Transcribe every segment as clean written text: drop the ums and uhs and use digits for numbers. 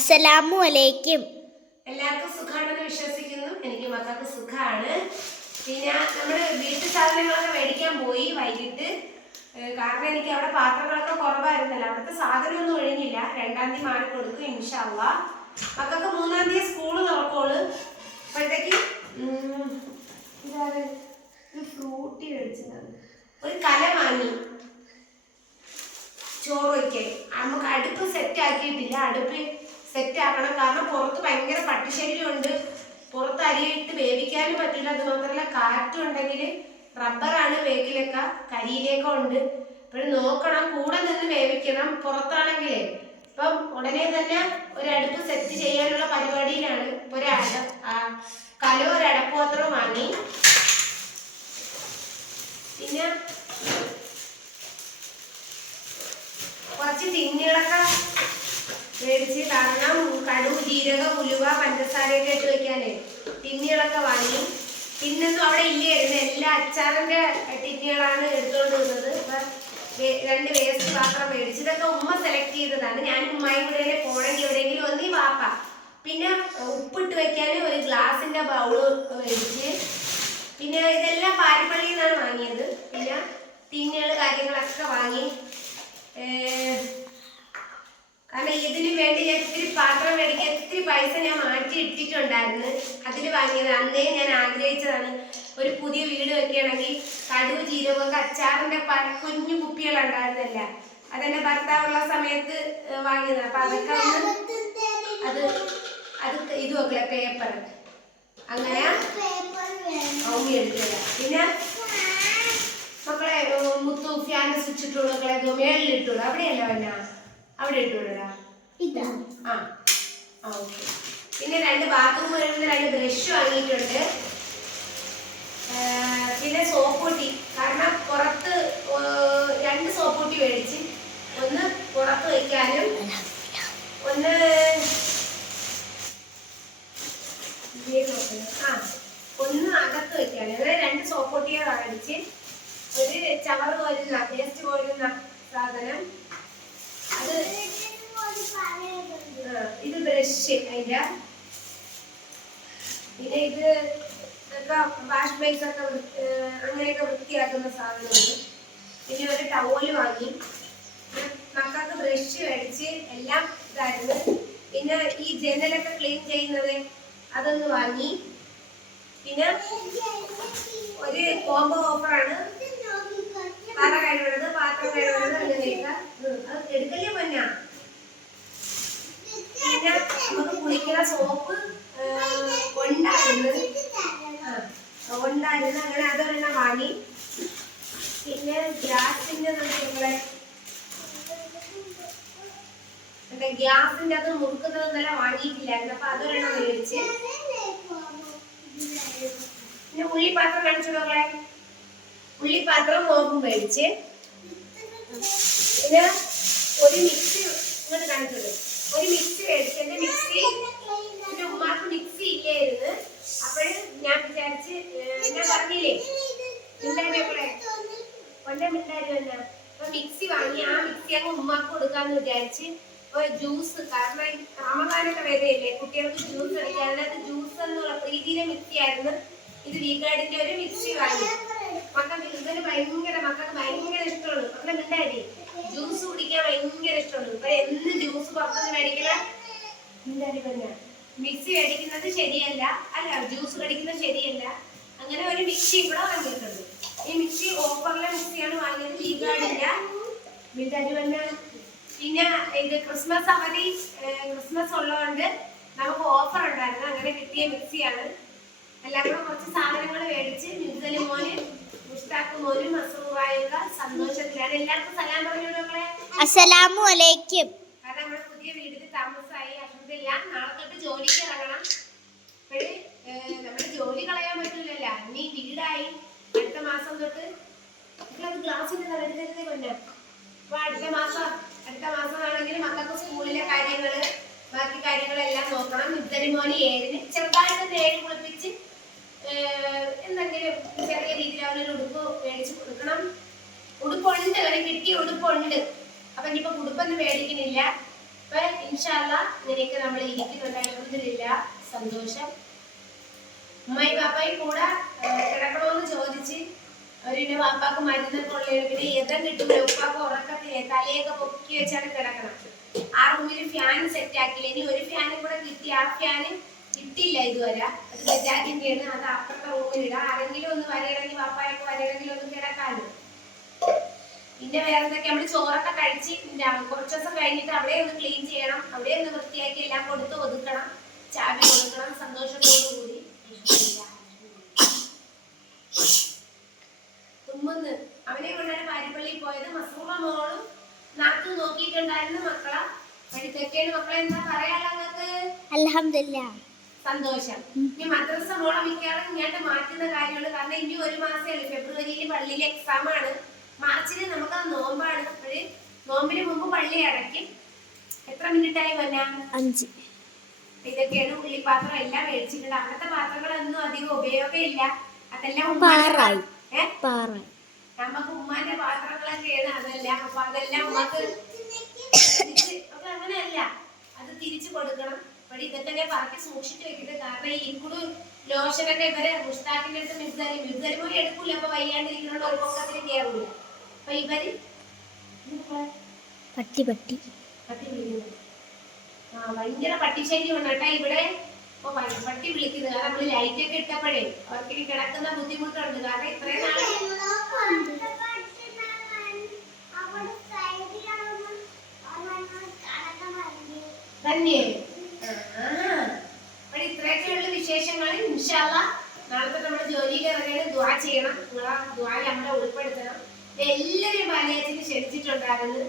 അസ്സലാമു അലൈക്കും. എല്ലാവർക്കും സുഖമാണെന്ന് വിശ്വസിക്കുന്നു. എനിക്ക് മക്കൾക്ക് സുഖമാണ്. പിന്നെ നമ്മൾ വീട്ടു സാധനങ്ങളൊക്കെ മേടിക്കാൻ പോയി വൈകിട്ട്. കാരണം എനിക്ക് അവിടെ പാത്രങ്ങളൊക്കെ കുറവായിരുന്നല്ലോ. അവിടുത്തെ സാധനമൊന്നും ഒഴിഞ്ഞില്ല. 2-ാം തീയതി മാറി കൊടുക്കും ഇൻഷാ അല്ലാഹ്. മക്കൾക്ക് 3-ാം തീയതി സ്കൂള് തുറക്കോളൂ. അപ്പോഴത്തേക്ക് ഇതാണ് ഫ്രൂട്ടി മേടിച്ചതാണ്. ഒരു കല വാങ്ങി ചോറ് വയ്ക്കാൻ. നമുക്ക് അടുപ്പ് സെറ്റ് ആക്കിയിട്ടില്ല. അടുപ്പ് സെറ്റ് ആക്കണം. കാരണം പുറത്ത് ഭയങ്കര പട്ടിശല്യമുണ്ട്. പുറത്ത് അരിയിട്ട് വേവിക്കാനും പറ്റില്ല. അത് മാത്രമല്ല കാറ്റും ഉണ്ടെങ്കിൽ റബ്ബറാണ് വേക്കിലൊക്കെ, കരിയിലൊക്കെ ഉണ്ട്. ഇപ്പോഴും നോക്കണം, കൂടെ നിന്ന് വേവിക്കണം. പുറത്താണെങ്കിലേ ഇപ്പം ഉടനെ തന്നെ ഒരടുപ്പ് സെറ്റ് ചെയ്യാനുള്ള പരിപാടിയിലാണ്. കലോ ഒരടപ്പുപാത്രം വാങ്ങി. പിന്നെ കുറച്ച് തിന്നുകളൊക്കെ മേടിച്ച്, കാരണം കടുക്, ജീരകം, ഉലുവ, പഞ്ചസാരയൊക്കെ ഇട്ട് വെക്കാനേ ടിന്നുകളൊക്കെ വാങ്ങി. ടിന്നൊന്നും അവിടെ ഇല്ലായിരുന്നു. എല്ലാ അച്ചാറിന്റെ ടിന്നുകളാണ് എടുത്തുകൊണ്ട് വന്നത്. അപ്പൊ 2 വേസ്റ്റ് പാത്രം മേടിച്ച്. ഇതൊക്കെ ഉമ്മ സെലക്ട് ചെയ്തതാണ്. ഞാൻ ഉമ്മയും കൂടെ പോണെങ്കിൽ എവിടെയെങ്കിലും ഒന്നീ വാപ്പ. പിന്നെ ഉപ്പിട്ട് വെക്കാൻ ഒരു ഗ്ലാസിന്റെ ബൗള് മേടിച്ച്. പിന്നെ ഇതെല്ലാം പാരിപ്പള്ളിയിൽ നിന്നാണ് വാങ്ങിയത്. പിന്നെ ടിന്നുകൾ കാര്യങ്ങളൊക്കെ വാങ്ങി. കാരണം ഇതിന് വേണ്ടി ഞാൻ ഇത്തിരി പാത്രം മേടിക്കാൻ ഇത്തിരി പൈസ ഞാൻ മാറ്റി ഇട്ടിട്ടുണ്ടായിരുന്നു. അതിൽ വാങ്ങിയത്. അന്നേ ഞാൻ ആഗ്രഹിച്ചതാണ് ഒരു പുതിയ വീട് വെക്കുകയാണെങ്കിൽ കടുക്, ജീരകമൊക്കെ അച്ചാറിന്റെ കുഞ്ഞു കുപ്പികളുണ്ടായിരുന്നല്ല, അതെന്റെ ഭർത്താവുള്ള സമയത്ത് വാങ്ങിയതാണ്. അപ്പൊ അതൊക്കെ അത് ഇത് വെക്കില്ല, പേപ്പർ. അങ്ങനെ ഔമി എടുത്തില്ല. പിന്നെ മക്കളെ മുത്തു ഫാൻ്റെ സ്വിച്ച് ഇട്ടു മക്കളെ, മേളിൽ ഇട്ടുള്ളൂ. അവിടെയല്ല വന്ന അവിടെ ഇട്ടുവിടാ. ഓക്കെ. പിന്നെ 2 ബാത്റൂം കഴുകുന്ന 2 ബ്രഷ് വാങ്ങിയിട്ടുണ്ട്. പിന്നെ സോപ്പൊട്ടി. കാരണം പുറത്ത് 2 സോപ്പൊട്ടി മേടിച്ച്. ഒന്ന് പുറത്ത് വയ്ക്കാനും ഒന്ന് അകത്ത് വയ്ക്കാനും. അങ്ങനെ 2 സോപ്പൊട്ടിയെ മേടിച്ച്. ഒരു ചവറ് പോരുന്ന വേസ്റ്റ് പോരുന്ന സാധനം, അത് ഇത് ബ്രഷ് അതിന്റെ. പിന്നെ ഇത് വാഷ് ബേസ് ഒക്കെ അങ്ങനെയൊക്കെ വൃത്തിയാക്കുന്ന സാധനമുണ്ട്. പിന്നെ ഒരു ടവല് വാങ്ങി. മക്കൾക്ക് ബ്രഷ് മേടിച്ച്. എല്ലാം ഇതായിരുന്നു. പിന്നെ ഈ ജനലൊക്കെ ക്ലീൻ ചെയ്യുന്നത് അതൊന്ന് വാങ്ങി. പിന്നെ ഒരു കോംബോ ഓഫറാണ്. തറ കഴുകുന്നത്, പാത്രം കഴുകുന്നത്, അങ്ങനെയൊക്കെ. അത് എടുക്കല്ലേ മഞ്ഞ. പിന്നെ നമുക്ക് കുളിക്കുന്ന സോപ്പ് ഉണ്ടായിരുന്നു. അങ്ങനെ അതൊരെണ്ണം വാങ്ങി. പിന്നെ ഗ്യാസിന്റെ ഗ്യാസിന്റെ അത് മുറുക്കുന്നതെന്നെല്ലാം വാങ്ങിയിട്ടില്ലായിരുന്നു. അപ്പൊ അതൊരെണ്ണം മേടിച്ച്. പിന്നെ ഉള്ളിപ്പാത്രം കാണിച്ചോളെ, ഉള്ളിപ്പാത്രം മോപ്പും മേടിച്ച്. പിന്നെ ഒരു മിക്സി ഇങ്ങോട്ട് കാണിച്ചത്, ഒരു മിക്സി മേടിച്ച്. എന്റെ മിക്സി എന്റെ ഉമ്മാക്ക് മിക്സി ഇല്ലായിരുന്നു. അപ്പോഴും ഞാൻ വിചാരിച്ച്, ഞാൻ പറഞ്ഞില്ലേ മിണ്ടാരികളെ കൊണ്ട മിണ്ടാരി തന്നെ. അപ്പൊ മിക്സി വാങ്ങി. ആ മിക്സി അങ്ങ് ഉമ്മാക്ക് കൊടുക്കാന്ന് വിചാരിച്ച്. ജ്യൂസ്, കാരണം റമദാനൊക്കെ വരെയല്ലേ, കുട്ടികൾക്ക് ജ്യൂസ് അടിക്കാൻ. അതിനകത്ത് ജ്യൂസ് എന്നുള്ള പ്രീതിയുടെ മിക്സി ആയിരുന്നു. ഇത് വീഗാർഡിന്റെ ഒരു മിക്സി വാങ്ങി. മക്കൾക്ക് ഭയങ്കര ഇഷ്ടമാണ്. മക്കളെ മിണ്ടാരി ജ്യൂസ് കുടിക്കാൻ ഭയങ്കര ഇഷ്ടമാണ്. ഇപ്പൊ എന്ന് ജ്യൂസ് പുറത്തുനിന്ന് മേടിക്കല മിണ്ടാരി പറഞ്ഞ മിക്സി മേടിക്കുന്നത് ശരിയല്ല, അല്ല ജ്യൂസ് കടിക്കുന്നത് ശരിയല്ല. അങ്ങനെ ഒരു മിക്സി ഇവിടെ വാങ്ങിയിട്ടുണ്ട്. ഈ മിക്സി ഓഫറിലെ മിക്സിയാണ് വാങ്ങിയത്, വീഗാർഡിന്റെ. മിണ്ടാരി പറഞ്ഞ. പിന്നെ ഇത് ക്രിസ്മസ് അവധി, ക്രിസ്മസ് ഉള്ളതുകൊണ്ട് നമുക്ക് ഓഫർ ഉണ്ടായിരുന്നു. അങ്ങനെ കിട്ടിയ മിക്സിയാണ്. എല്ലാം കൂടെ കുറച്ച് സാധനങ്ങൾ മേടിച്ച്. മ്യൂസലി മോന്, മുഷ്താഖ് മോനും മസൂറായൊക്കെ സന്തോഷത്തിലാണ്. എല്ലാവർക്കും സലാം പറഞ്ഞു നമ്മളെ. അസ്സലാമു അലൈക്കും. കാരണം നമ്മുടെ പുതിയ വീട്ടിൽ താമസമായി. അൽഹംദുലില്ലാഹ്. നാളെ തൊട്ട് ജോലിക്ക് ഇറങ്ങണം. അപ്പോഴ് നമ്മുടെ ജോലി കളയാൻ പറ്റൂലല്ലോ. ഇനി വീടായി. അടുത്ത മാസം തൊട്ട് ഗ്ലാസിന്റെ തലത്തിലേക്ക് കൊണ്ടുവരാം. അപ്പൊ അടുത്ത മാസം ആണെങ്കിൽ മക്കൾക്ക് സ്കൂളിലെ കാര്യങ്ങള്, ബാക്കി കാര്യങ്ങളെല്ലാം നോക്കണം. മിദ്ദലി മോന് 7-ന് ചെറുതായിട്ട് 7 കുളിപ്പിച്ച് എന്തെങ്കിലും ചെറിയ രീതിയിൽ അവനൊരു ഉടുപ്പ് മേടിച്ച് കൊടുക്കണം. ഉടുപ്പുണ്ട്, അവന് കിട്ടിയ ഉടുപ്പുണ്ട്. അപ്പൊ ഇനിയിപ്പോ ഉടുപ്പൊന്നും മേടിക്കുന്നില്ല. അപ്പൊ ഇൻഷാല്ല ഇങ്ങനെയൊക്കെ നമ്മൾ ഇരിക്കുന്നുണ്ട്. അൽഹംദുലില്ലാ സന്തോഷം. ഉമ്മയും പാപ്പയും കൂടെ കിടക്കണമെന്ന് ചോദിച്ച് അവരുടെ വാപ്പാക്ക് മരുന്നൊക്കെ ഉള്ളത്. പിന്നെ എതം കിട്ടൂല, ഉപ്പാക്ക് ഉറക്കത്തില്ലേ, തലയൊക്കെ പൊക്കി വെച്ചാണ് കിടക്കണം. ആ റൂമിൽ ഫാൻ സെറ്റ് ആക്കില്ല. ഇനി ഒരു ഫാനും കൂടെ കിട്ടി, ആ ഫാന് കിട്ടില്ല ഇതുവരെ. അത് ബജാജിന്റെയാണ്. അത് അപ്പുറത്തെ റൂമിലിടാം. ആരെങ്കിലും ഒന്ന് വരണമെങ്കിൽ, വാപ്പായൊക്കെ വരണമെങ്കിൽ ഒന്ന് കിടക്കാനും. പിന്നെ വേറെ എന്തൊക്കെ, നമ്മള് ചോറൊക്കെ കഴിച്ച് കുറച്ച് ദിവസം കഴിഞ്ഞിട്ട് അവിടെ ഒന്ന് ക്ലീൻ ചെയ്യണം, അവിടെ ഒന്ന് വൃത്തിയാക്കി എല്ലാം കൊടുത്ത് ഒതുക്കണം, ചാവി കൊടുക്കണം സന്തോഷത്തോടുകൂടി. തുമ്മുന്ന് അവനെ കൊണ്ടാണ് പാരിപ്പള്ളിയിൽ പോയത്. മസൂമ മോളും നാത്തു നോക്കിയിട്ടുണ്ടായിരുന്നു മക്കളെ. പഠിത്തൊക്കെയാണ് മക്കളെ. എന്താ പറയാനുള്ള നിങ്ങൾക്ക്? അൽഹംദുലില്ലാ സന്തോഷം. ഇനി മദ്രസ മോളെ മിക്കവാറും ഇങ്ങോട്ട് മാറ്റുന്ന കാര്യമുള്ളൂ. കാരണം ഇനി ഒരു മാസമേ ഉള്ളൂ. ഫെബ്രുവരിയിൽ പള്ളിയിലെ എക്സാം ആണ്. മാർച്ചിൽ നമുക്ക് നോമ്പാണ്. അപ്പോഴ് നോമ്പിന് മുമ്പ് പള്ളി അടയ്ക്കും. എത്ര മിനിറ്റായി വന്നാ? 5. ഇതൊക്കെയാണ് ഉള്ളിപ്പാത്രം എല്ലാം മേടിച്ചിട്ടുണ്ട്. അവിടുത്തെ പാത്രങ്ങളൊന്നും അധികം ഉപയോഗമില്ല. അതെല്ലാം നമുക്ക് ഉമ്മാന്റെ പാത്രങ്ങളൊക്കെയാണ് അതെല്ലാം. അപ്പൊ അതെല്ലാം ഉമ്മക്ക് അങ്ങനെയല്ല, അത് തിരിച്ചു കൊടുക്കണം. അപ്പോൾ ഇതൊക്കെ പറക്കി സൂക്ഷിച്ചു വെക്കിട്ട്. കാരണം ഈ ലിക്വിഡ് ലോഷനൊക്കെ ഇവരെ മുസ്താഖിന്റെ അടുത്ത് മിസ്ദാരി പോയി എടുക്കൂല. അപ്പൊ വയ്യാണ്ടിരിക്കുന്നോണ്ട് ഒരു പൊക്കത്തിന് കയറൂല. അപ്പൊ ഇവര് പട്ടി ഭയങ്കര പട്ടിശല്യം ഉണ്ട് കേട്ടാ ഇവിടെ. പട്ടി വിളിക്കുന്നത് കാരണം നമ്മള് ലൈറ്റ് ഒക്കെ ഇട്ടപ്പോഴേ അവർക്ക് കിടക്കുന്ന ബുദ്ധിമുട്ടുണ്ട്. കാരണം ഇത്രയും നാളെ തന്നെ അപ്പോൾ ഇത്രയൊക്കെയുള്ള വിശേഷങ്ങൾ. ഇൻഷാല്ലാ നാളത്തെ നമ്മുടെ ജോലിയിൽ ഇറങ്ങിയാൽ ദുആ ചെയ്യണം. നിങ്ങളെ ദുആയിൽ നമ്മളെ ഉൾപ്പെടുത്തണം. എല്ലാവരും പാലിയേറ്റീവിന് ക്ഷണിച്ചിട്ടുണ്ടായിരുന്നു.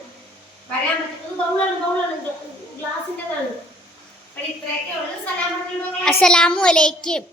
വരാൻ പറ്റുന്നത് ബൗളാണ് ഗ്ലാസിൻ്റെതാണ്. അപ്പോൾ ഇത്രയൊക്കെ ഉള്ളു. സലാം പറഞ്ഞു. അസ്സലാമു അലൈക്കും.